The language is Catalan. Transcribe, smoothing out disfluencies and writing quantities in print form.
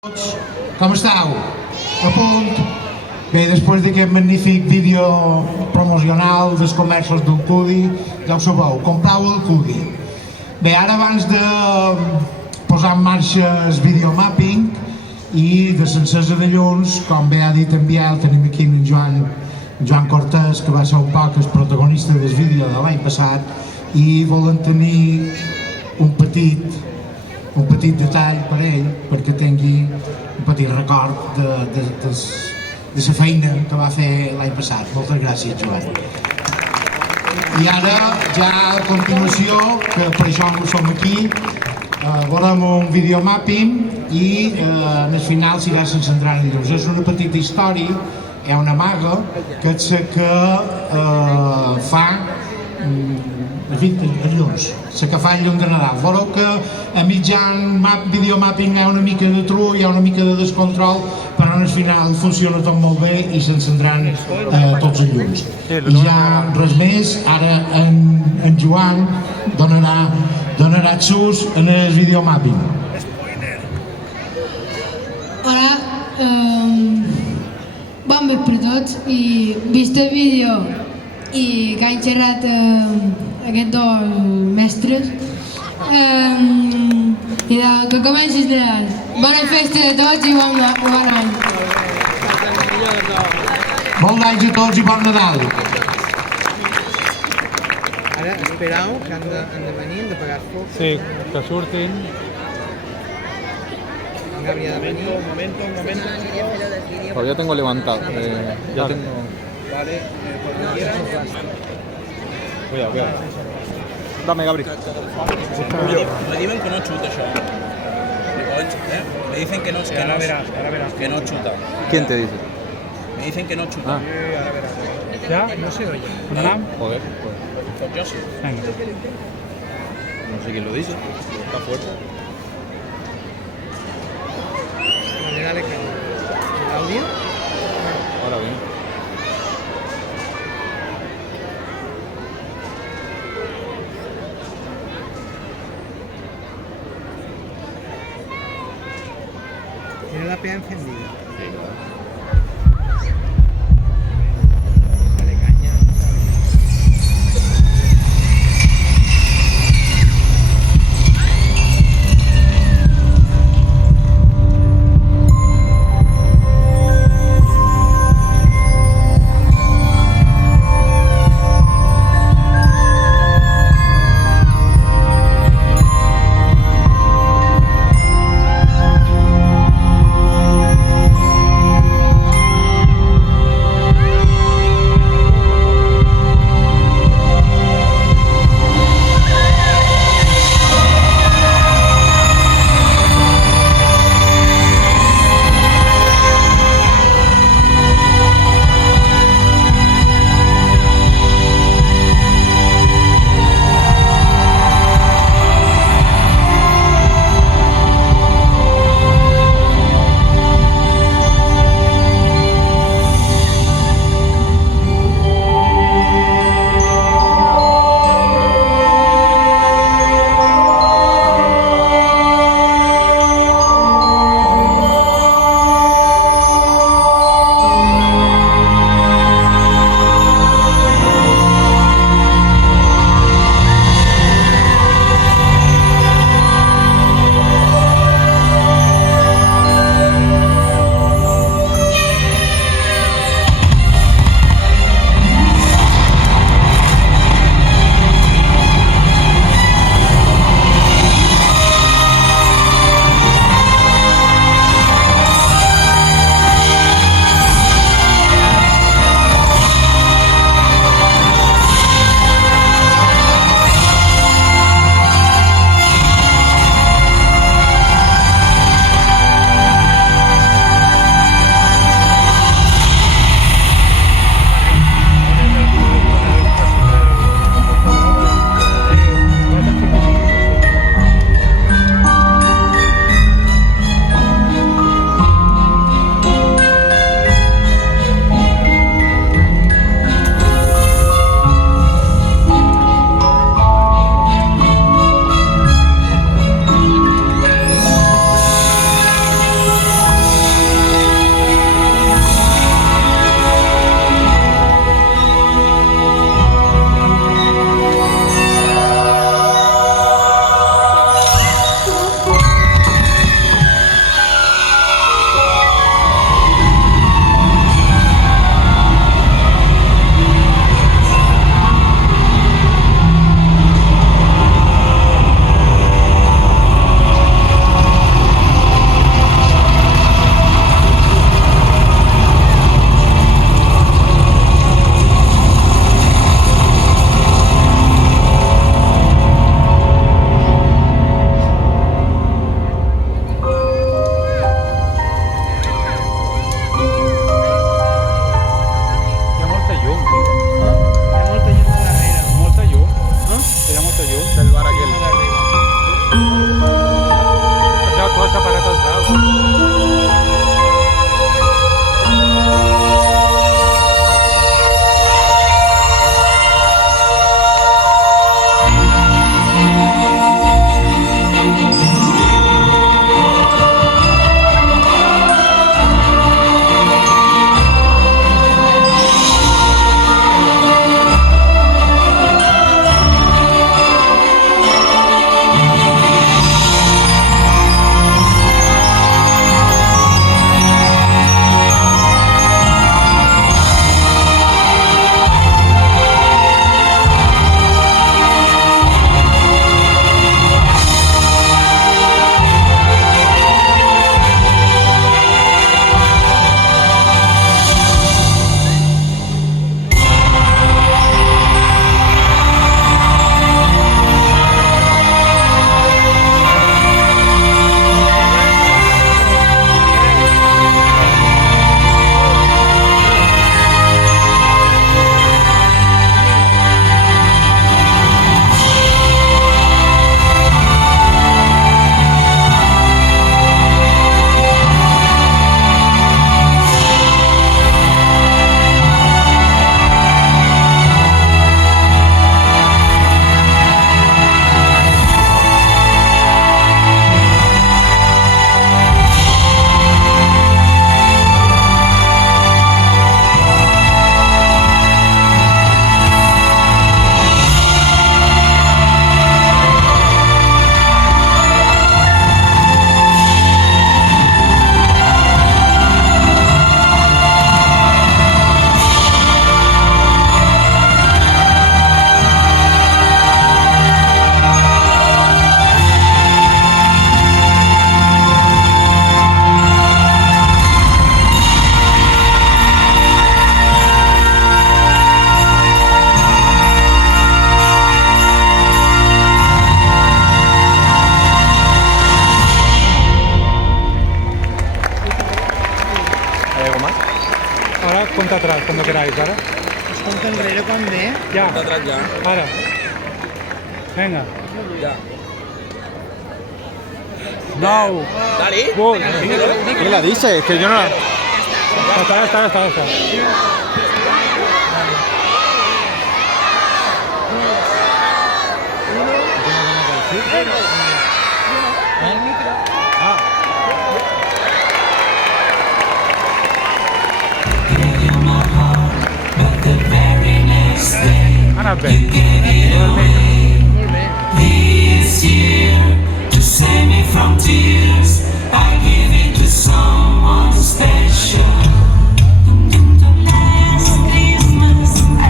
Tots, com esteu? A punt? Bé, després d'aquest magnífic vídeo promocional dels comerços del Cudi, ja ho sabeu, comprau el Cudi. Bé, ara abans de posar en marxa el videomapping i de l'encesa de llums, com bé ha dit en Biel, tenim aquí en Joan Cortés, que va ser un poc el protagonista del vídeo de l'any passat, i volen tenir un petit detall per ell, perquè tingui un petit record de la feina que va fer l'any passat. Moltes gràcies, Joan. I ara, ja a continuació, que per això som aquí, veurem un videomapping i en el final s'hi s'encendran els llums. És una petita història, hi ha una maga que és la que fa els llums, la que fa el llum de Nadal. Veureu que a mitjan videomapping hi ha una mica de truc, hi ha una mica de descontrol, però al final funciona tot molt bé i s'encendran tots els llums. I ja res més, ara en Joan donarà xus en el videomapping. Hola, bon vespre a tots, i vist el vídeo i que han xerrat aquests dos mestres, i que comencis Nadal. Bona festa a tots i bon any. Bon any a tots i bon Nadal. Ara espereu que han de venir, han de pagar foc. Sí, que surtin. En Gabri ha de venir. Un momento. Todavía tengo levantado. Ya tengo. Vale, Cuidado. Dame, Gabri. Me diuen que no xuta això. Me dicen que no chuta. ¿Quién te dice? Me dicen que no chuta. ¿Ya? No se oye. ¿Perdón? Joder. Pues yo sí. Venga. No sé quién lo dice. Está fuerte. Vale, dale caña. ¿El audio? Ahora bien. Tiene la PA encendida. cuenta atrás cuando queráis, ¿vale? Es compte enrere quan ve. Ya. Cuenta atrás ya. Ahora. Venga. Ya. No. Dale. Gol. ¿Qué la dice? Es que yo no la... Ya está. Ha anat bé. Molt bé. He is here to save me from tears. I give it to song.